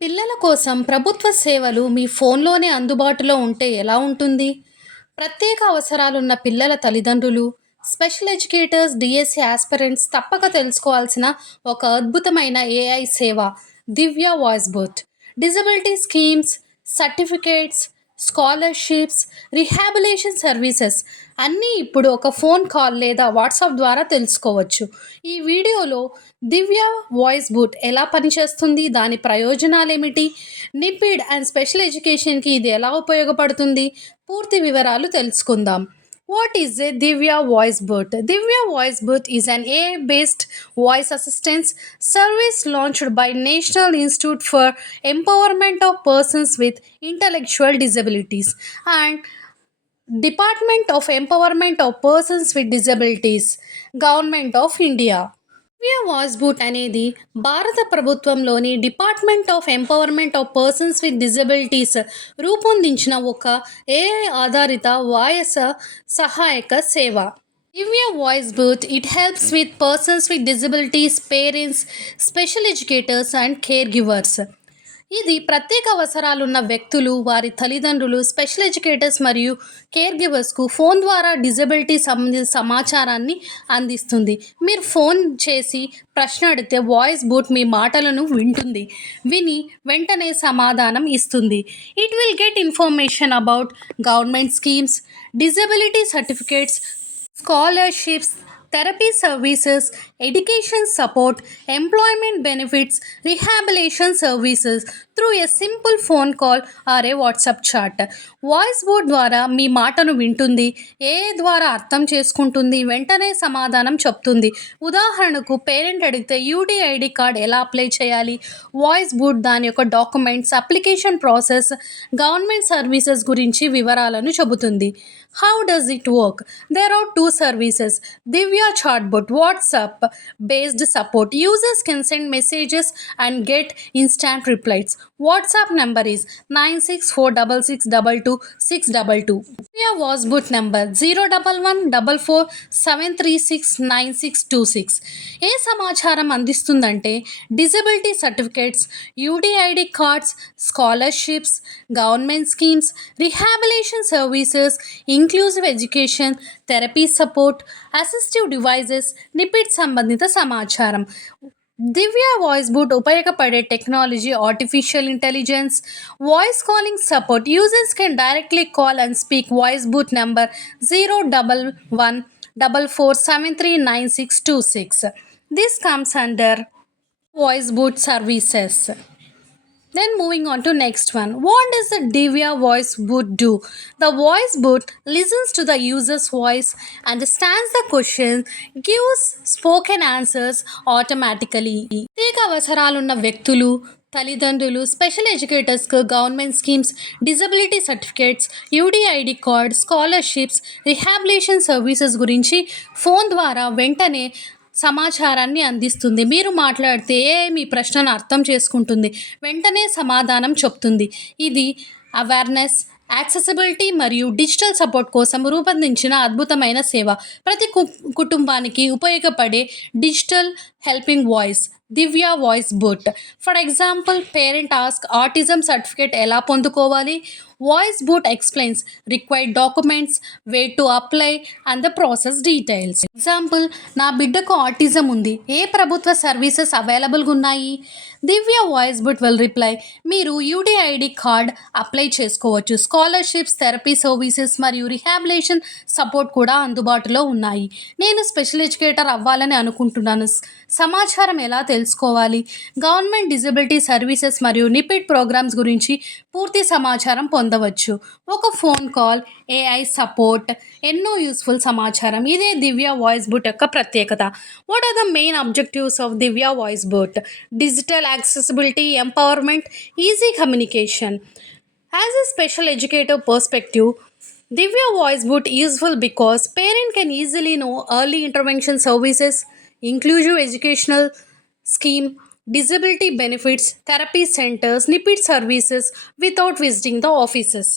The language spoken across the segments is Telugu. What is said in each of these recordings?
పిల్లల కోసం ప్రభుత్వ సేవలు మీ ఫోన్లోనే అందుబాటులో ఉంటే ఎలా ఉంటుంది? ప్రత్యేక అవసరాలున్న పిల్లల తల్లిదండ్రులు, స్పెషల్ ఎడ్యుకేటర్స్, డిఎస్సి ఆస్పిరెంట్స్ తప్పక తెలుసుకోవాల్సిన ఒక అద్భుతమైన ఏఐ సేవ 'Divya voice bot'. Disability schemes, certificates, scholarships, rehabilitation services అన్నీ ఇప్పుడు ఒక ఫోన్ కాల్ లేదా వాట్సాప్ ద్వారా తెలుసుకోవచ్చు. ఈ వీడియోలో 'దివ్య వాయిస్ బోట్' ఎలా పనిచేస్తుంది? దాని ప్రయోజనాలేమిటి? నిపిడ్ అండ్ స్పెషల్ ఎడ్యుకేషన్‌కి ఇది ఎలా ఉపయోగపడుతుంది? పూర్తి వివరాలు తెలుసుకుందాం. What is a Divya Voice Bot? Divya Voice Bot is an AI-based voice assistance service launched by National Institute for Empowerment of Persons with Intellectual Disabilities and Department of Empowerment of Persons with Disabilities, Government of India. Divya voice bot అనేది భారత ప్రభుత్వంలోని department of empowerment of persons with disabilities రూపొందించిన ఒక ఏఐ ఆధారిత వాయిస్ సహాయక సేవ. Divya voice bot it helps with persons with disabilities, parents, special educators and caregivers. ఇది ప్రత్యేక అవసరాలున్న వ్యక్తులు, వారి తల్లిదండ్రులు, స్పెషల్ ఎడ్యుకేటర్స్ మరియు కేర్ గివర్స్కు ఫోన్ ద్వారా డిజబిలిటీ సంబంధించిన సమాచారాన్ని అందిస్తుంది. మీరు ఫోన్ చేసి ప్రశ్న అడిగితే వాయిస్ బూట్ మీ మాటలను విని వెంటనే సమాధానం ఇస్తుంది. It will get information about government schemes, disability certificates, scholarships, therapy services, education support, employment benefits, rehabilitation services through a simple phone call or a WhatsApp chat. Voice boat ద్వారా మీ మాటను వింటుంది, ఏఐ ద్వారా అర్థం చేసుకుంటుంది, వెంటనే సమాధానం చెప్తుంది. ఉదాహరణకు పేరెంట్ అడిగితే యూడిఐడి కార్డ్ ఎలా అప్లై చేయాలి, వాయిస్ బోట్ దాని యొక్క documents, application process, government services గురించి వివరాలను చెబుతుంది. How does it work? There are two services. Divya Chatbot, WhatsApp based support. Users can send messages and get instant replies. WhatsApp number is 9646622622. Divya WhatsBot number 0114473699626. ఏ సమాచారం అందిస్తుందంటే disability certificates, UDID cards, scholarships, government schemes, rehabilitation services, inclusive education, therapy support, assistive devices, నిపిడ్ సంబంధిత సమాచారం. దివ్య వాయిస్ బూట్ ఉపయోగపడే technology artificial intelligence, voice calling support. Users can directly call and speak voice bot number 01144739626. This comes under voice boot services. Then moving on to next one. What does the Divya voice boot do? The voice boot listens to the user's voice, understands the question, gives spoken answers automatically. ప్రత్యేక అవసరాలున్న వ్యక్తులు, తల్లిదండ్రులు, స్పెషల్ ఎడ్యుకేటర్స్కు government schemes, disability certificates, UDID card, scholarships, rehabilitation services గురించి ఫోన్ ద్వారా వెంటనే సమాచారాన్ని అందిస్తుంది. మీరు మాట్లాడితే ఏఐ మీ ప్రశ్నను అర్థం చేసుకుంటుంది, వెంటనే సమాధానం చెప్తుంది. ఇది అవేర్నెస్, యాక్సెసిబిలిటీ మరియు డిజిటల్ సపోర్ట్ కోసం రూపొందించిన అద్భుతమైన సేవ. ప్రతి కుటుంబానికి ఉపయోగపడే digital helping voice Divya voice boat. For example, parent ask autism certificate ఎలా పొందుకోవాలి, voice boat explains required documents, way to apply and the process details. Example, నా బిడ్డకు ఆటిజం ఉంది, ఏ ప్రభుత్వ సర్వీసెస్ అవైలబుల్గా ఉన్నాయి? దివ్య వాయిస్ బోట్ విల్ రిప్లై, మీరు యూడిఐడి కార్డ్ అప్లై చేసుకోవచ్చు, స్కాలర్షిప్స్, థెరపీ సర్వీసెస్ మరియు రిహాబిలిటేషన్ సపోర్ట్ కూడా అందుబాటులో ఉన్నాయి. నేను స్పెషల్ ఎడ్యుకేటర్ అవ్వాలని అనుకుంటున్నాను, సమాచారం ఎలా తెలుసుకోవాలి? గవర్నమెంట్ డిజబిలిటీ సర్వీసెస్ మరియు నిపిడ్ ప్రోగ్రామ్స్ గురించి పూర్తి సమాచారం పొందవచ్చు. ఒక ఫోన్ కాల్, ఏఐ సపోర్ట్, ఎన్నో యూస్ఫుల్ సమాచారం. ఇదే దివ్య వాయిస్ బోట్ యొక్క ప్రత్యేకత. What are the main objectives of Divya voice bot? Digital accessibility, empowerment, easy communication. As a special educator perspective, Divya Voice Boot useful because parent can easily know early intervention services, inclusive educational scheme, disability benefits, therapy centers, NIPID services without visiting the offices.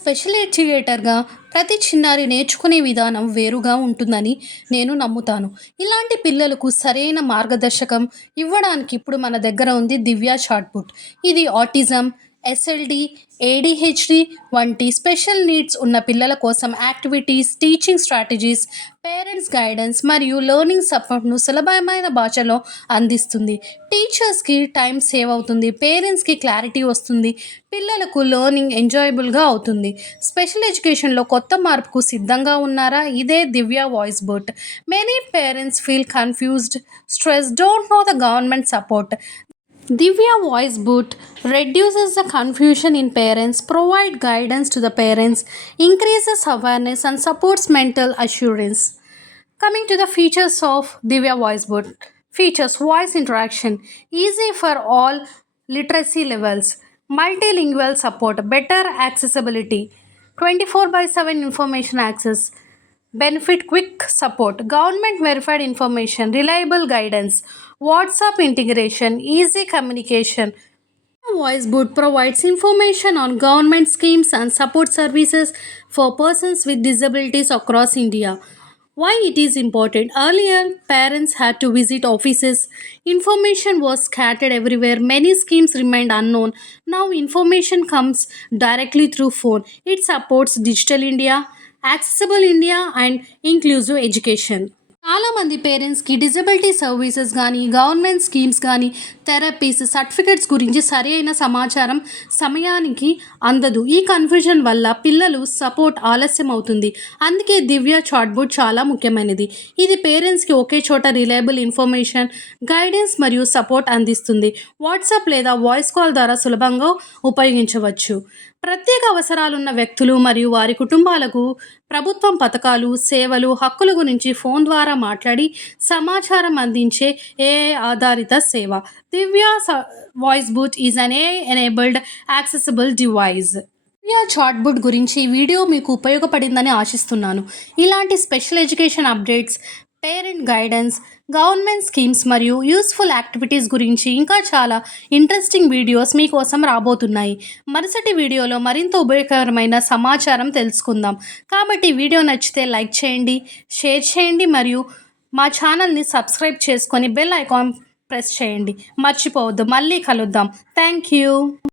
Special ఎడ్యుకేటర్గా ప్రతి చిన్నారి నేర్చుకునే విధానం వేరుగా ఉంటుందని నేను నమ్ముతాను. ఇలాంటి పిల్లలకు సరైన మార్గదర్శకం ఇవ్వడానికి ఇప్పుడు మన దగ్గర ఉంది దివ్య చాట్‌బుట్. ఇది ఆటిజం, ఎస్ఎల్‌డి, ఏడీహెచ్‌డి వంటి స్పెషల్ నీడ్స్ ఉన్న పిల్లల కోసం activities, teaching strategies, parents guidance మరియు లెర్నింగ్ సపోర్ట్‌ను సులభమైన భాషలో అందిస్తుంది. టీచర్స్‌కి టైం సేవ్ అవుతుంది, పేరెంట్స్‌కి క్లారిటీ వస్తుంది, పిల్లలకు లెర్నింగ్ ఎంజాయబుల్‌గా అవుతుంది. స్పెషల్ ఎడ్యుకేషన్‌లో కొత్త మార్పుకు సిద్ధంగా ఉన్నారా? ఇదే Divya voice bot. Many parents feel confused, stressed, don't know the government support. Divya Voice Boot reduces the confusion in parents, provide guidance to the parents, increases awareness and supports mental assurance. Coming to the features of Divya Voice Boot. Features: voice interaction, easy for all literacy levels, multilingual support, better accessibility, 24/7 information access, benefit quick support, government verified information, reliable guidance, WhatsApp integration, easy communication. Voice Boot provides information on government schemes and support services for persons with disabilities across India. Why it is important? Earlier, parents had to visit offices. Information was scattered everywhere. Many schemes remained unknown. Now, information comes directly through phone. It supports Digital India, Accessible India, and inclusive education. చాలామంది పేరెంట్స్కి డిజబిలిటీ సర్వీసెస్ కానీ, గవర్నమెంట్ స్కీమ్స్ కానీ, థెరపీస్, సర్టిఫికేట్స్ గురించి సరి అయిన సమాచారం సమయానికి అందదు. ఈ కన్ఫ్యూజన్ వల్ల పిల్లలు సపోర్ట్ ఆలస్యం అవుతుంది. అందుకే దివ్య చాట్‌బుట్ చాలా ముఖ్యమైనది. ఇది పేరెంట్స్కి ఒకే చోట రిలయబుల్ ఇన్ఫర్మేషన్, గైడెన్స్ మరియు సపోర్ట్ అందిస్తుంది. వాట్సాప్ లేదా వాయిస్ కాల్ ద్వారా సులభంగా ఉపయోగించవచ్చు. ప్రత్యేక అవసరాలున్న వ్యక్తులు మరియు వారి కుటుంబాలకు ప్రభుత్వం పథకాలు, సేవలు, హక్కుల గురించి ఫోన్ ద్వారా మాట్లాడి సమాచారం అందించే ఏఐ ఆధారిత సేవ. Divya voice bot is an AI enabled accessible device. Divya chatbot గురించి ఈ వీడియో మీకు ఉపయోగపడిందని ఆశిస్తున్నాను. ఇలాంటి special education updates, parent guidance, government schemes మరియు యూస్ఫుల్ యాక్టివిటీస్ గురించి ఇంకా చాలా ఇంట్రెస్టింగ్ వీడియోస్ మీకోసం రాబోతున్నాయి. మరుసటి వీడియోలో మరింత ఉపయోగకరమైన సమాచారం తెలుసుకుందాం. కాబట్టి వీడియో నచ్చితే లైక్ చేయండి, షేర్ చేయండి మరియు మా ఛానల్ని సబ్స్క్రైబ్ చేసుకొని బెల్ ఐకాన్ ప్రెస్ చేయండి. మర్చిపోవద్దు. మళ్ళీ కలుద్దాం. Thank you.